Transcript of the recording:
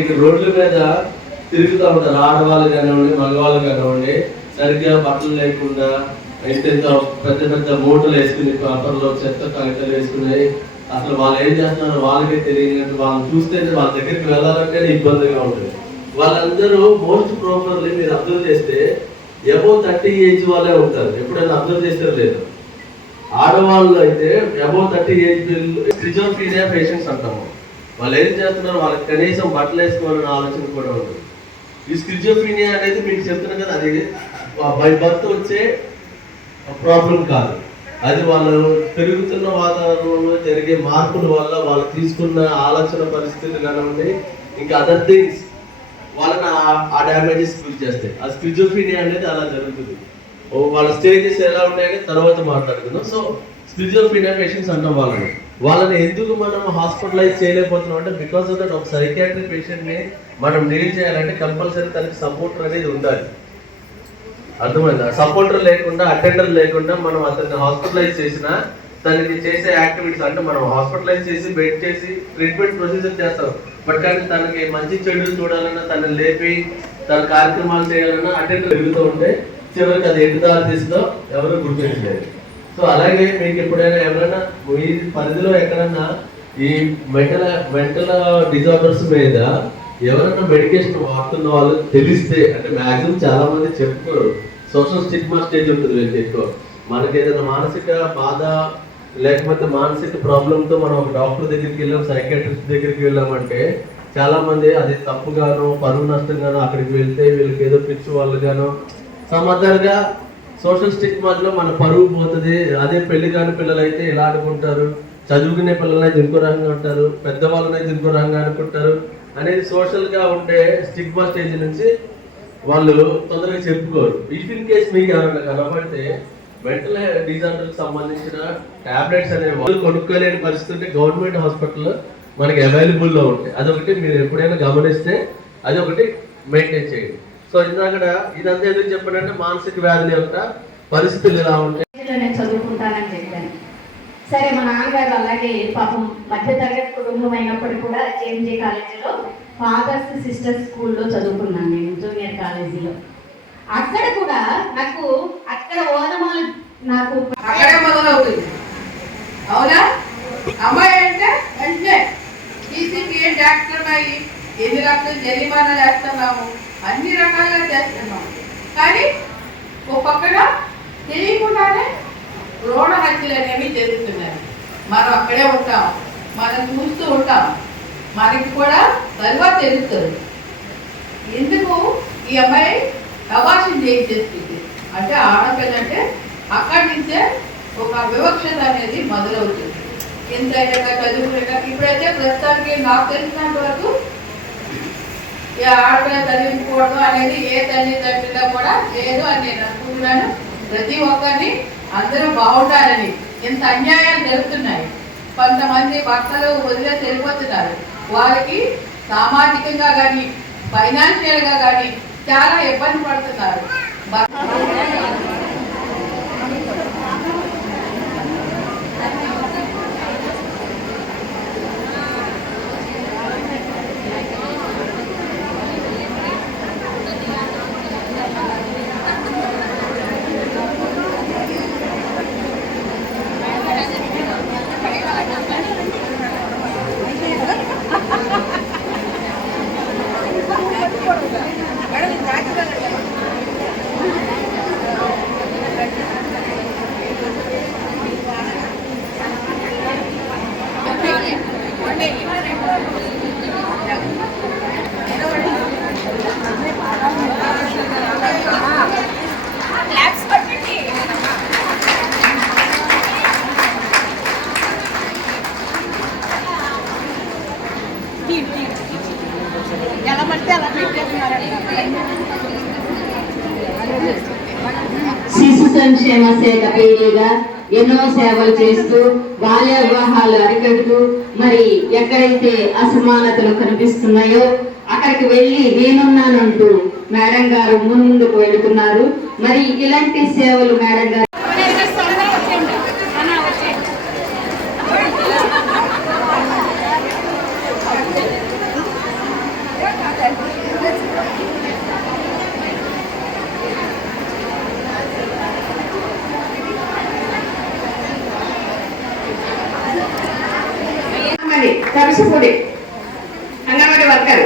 ఇక రోడ్ల మీద తిరుగుతూ ఉంటారు. ఆడవాళ్ళు కానివ్వండి మగవాళ్ళు కానివ్వండి సరిగ్గా బట్టలు లేకుండా ఇంత పెద్ద పెద్ద మూటలు వేసుకుని పేపర్లో చెత్త కాగితాలు వేసుకుని అసలు వాళ్ళు ఏం చేస్తున్నారో వాళ్ళకే తెలియదు వాళ్ళని చూస్తే వాళ్ళ దగ్గరికి వెళ్ళాలంటే ఇబ్బందిగా ఉంటుంది. వాళ్ళందరూ మోస్ట్ ప్రాపర్లీ మీరు అబ్జర్వ్ చేస్తే ఎబో థర్టీ ఏజ్ వాళ్ళే ఉంటారు. ఎప్పుడైనా అబ్జర్వ్ చేస్తారు లేదు. ఆడవాళ్ళు అయితే above thirty age schizophrenia patients అంటాము. వాళ్ళు ఏం చేస్తున్నారు? వాళ్ళకి కనీసం బట్టలు వేసుకోవాలనే ఆలోచన కూడా ఉంటుంది ఈ స్క్రిజోఫీనియా అనేది మీకు చెప్తున్నాను కదా అది బై బర్త్ వచ్చే ప్రాబ్లం కాదు. అది వాళ్ళు పెరుగుతున్న వాతావరణంలో జరిగే మార్పుల వల్ల వాళ్ళు తీసుకున్న ఆలోచన పరిస్థితులు కానివ్వండి ఇంకా అదర్ థింగ్స్ వాళ్ళని ఆ- డ్యామేజెస్ గురి చేస్తాయి. ఆ స్క్రిజోఫీనియా అనేది అలా జరుగుతుంది. వాళ్ళ స్టేజెస్ ఎలా ఉంటాయని తర్వాత మాట్లాడుకుందాం. సో స్క్రిజోఫీనియా పేషెంట్స్ అంటాం వాళ్ళని. వాళ్ళని ఎందుకు మనం హాస్పిటలైజ్ చేయలేకపోతున్నాం అంటే బికాస్ ఆఫ్ దట్ ఒక సైకాట్రిక్ పేషెంట్ని మనం డీల్ చేయాలంటే కంపల్సరీ తనకి సపోర్టర్ అనేది ఉండాలి. అర్థమైందా? సపోర్టర్ లేకుండా అటెండర్ లేకుండా మనం అతన్ని హాస్పిటలైజ్ చేసినా తనకి చేసే యాక్టివిటీస్ అంటే మనం హాస్పిటలైజ్ చేసి బెడ్ చేసి ట్రీట్మెంట్ ప్రొసీజర్ చేస్తాం. బట్ కానీ తనకి మంచి చెడులు చూడాలన్నా తనని లేపి తన కార్యక్రమాలు చేయాలన్నా అటెండర్ పెరుగుతూ ఉంటే చివరికి అది ఎటు దారి తీస్తుందో ఎవరు గుర్తించలేదు. సో అలాగే మీకు ఎప్పుడైనా ఎవరైనా మీ పరిధిలో ఎక్కడన్నా ఈ మెంటల్ మెంటల్ డిజార్డర్స్ మీద ఎవరైనా మెడికేషన్ వాడుతున్న వాళ్ళు తెలిస్తే అంటే మ్యాక్సిమం చాలా మంది చెప్పుకోరు సోషల్ స్టిగ్మా స్టేజ్ ఉంటుంది వీళ్ళకి ఎక్కువ. మనకి ఏదైనా మానసిక బాధ లేకపోతే మానసిక ప్రాబ్లంతో మనం ఒక డాక్టర్ దగ్గరికి వెళ్ళాం సైకాట్రిస్ట్ దగ్గరికి వెళ్ళామంటే చాలా మంది అది తప్పుగాను పరువు నష్టంగాను అక్కడికి వెళ్తే వీళ్ళకి ఏదో పిచ్చి వాళ్ళుగాను సమర్థంగా సోషల్ స్టిక్మాలో మన పరువు పోతుంది. అదే పెళ్ళి కాని పిల్లలు అయితే ఇలా అనుకుంటారు చదువుకునే పిల్లలైతే ఇంకో రకంగా ఉంటారు. పెద్దవాళ్ళనైతే ఇంకో రకంగా అనుకుంటారు అనేది సోషల్గా ఉండే స్టిగ్మా స్టేజ్ నుంచి వాళ్ళు తొందరగా చెప్పుకోరు. ఇఫ్ ఇన్ కేస్ మీకు ఎవరైనా కనబడితే మెంటల్ డిజార్డర్కి సంబంధించిన టాబ్లెట్స్ అనేవి వాళ్ళు కొనుక్కోలేని పరిస్థితి ఉంటే గవర్నమెంట్ హాస్పిటల్లో మనకి అవైలబుల్లో ఉంటాయి. అదొకటి మీరు ఎప్పుడైనా గమనిస్తే అదొకటి మెయింటైన్ చేయండి. సో ఇందాక ఇదంతా ఎందుకు చెప్పానంటే మానసిక వ్యాధుల యొక్క పరిస్థితులు ఎలా ఉంటాయి? నేను చదువుకుంటానని చెప్పాను. సరే మా నాన్నగారు అలాగే పాపం మధ్య తరగతి కుటుంబం అయినప్పటికీ కూడా జేఎంజే కాలేజీలో ఫాదర్స్ సిస్టర్స్ స్కూల్లో చదువుకున్నాను నేను జూనియర్ కాలేజీలో. అక్కడ కూడా నాకు అక్కడ ఓనమాలు నాకు అక్కడే మొదలవుతుంది అవునా? అమ్మాయి అంటే వెంటనే ఏం డాక్టర్ అయ్యి ఎన్ని రకాల జరిమానా చేస్తున్నాము చేస్తున్నాం. కానీ ఒక పక్కన తెలియకుండానే రోణ హత్యలు అనేవి జరుగుతున్నాయి. మనం అక్కడే ఉంటాం. మనం చూస్తూ ఉంటాం. మనకి కూడా తర్వాత తెలుస్తుంది. ఎందుకు ఈ అమ్మాయి అవాషన్ చేయించేస్తుంది అంటే ఆడపిల్ల అంటే అక్కడి నుంచే ఒక వివక్షత అనేది మొదలవుతుంది. ఎంత అయ్యాక చదువుకున్నాక ఇప్పుడైతే ప్రస్తుతానికి నాకు తెలిసినంత వరకు ఆడపిల్ల చదివించుకోవడం అనేది ఏ తల్లిదండ్రుల్లో కూడా లేదు అని నేను అనుకుంటున్నాను. ప్రతి ఒక్కరిని అందరూ బాగుంటారని ఇంత అన్యాయాలు జరుగుతున్నాయి. కొంతమంది భర్తలు వదిలేసి వెళ్ళిపోతున్నారు. వాళ్ళకి సామాజికంగా కానీ ఫైనాన్షియల్గా కానీ చాలా ఇబ్బంది పడుతున్నారు. శిశు సంక్షేమ శాఖ పేరుగా ఎన్నో సేవలు చేస్తూ బాల్య వివాహాలు అరికడుతూ మరి ఎక్కడైతే అసమానతలు కనిపిస్తున్నాయో అక్కడికి వెళ్ళి నేనున్నానంటూ మేడం గారు ముందుకు వెళుతున్నారు. మరి ఇలాంటి సేవలు మేడం గారు తరుసుపూడి అంగన్వాడీ వర్కర్.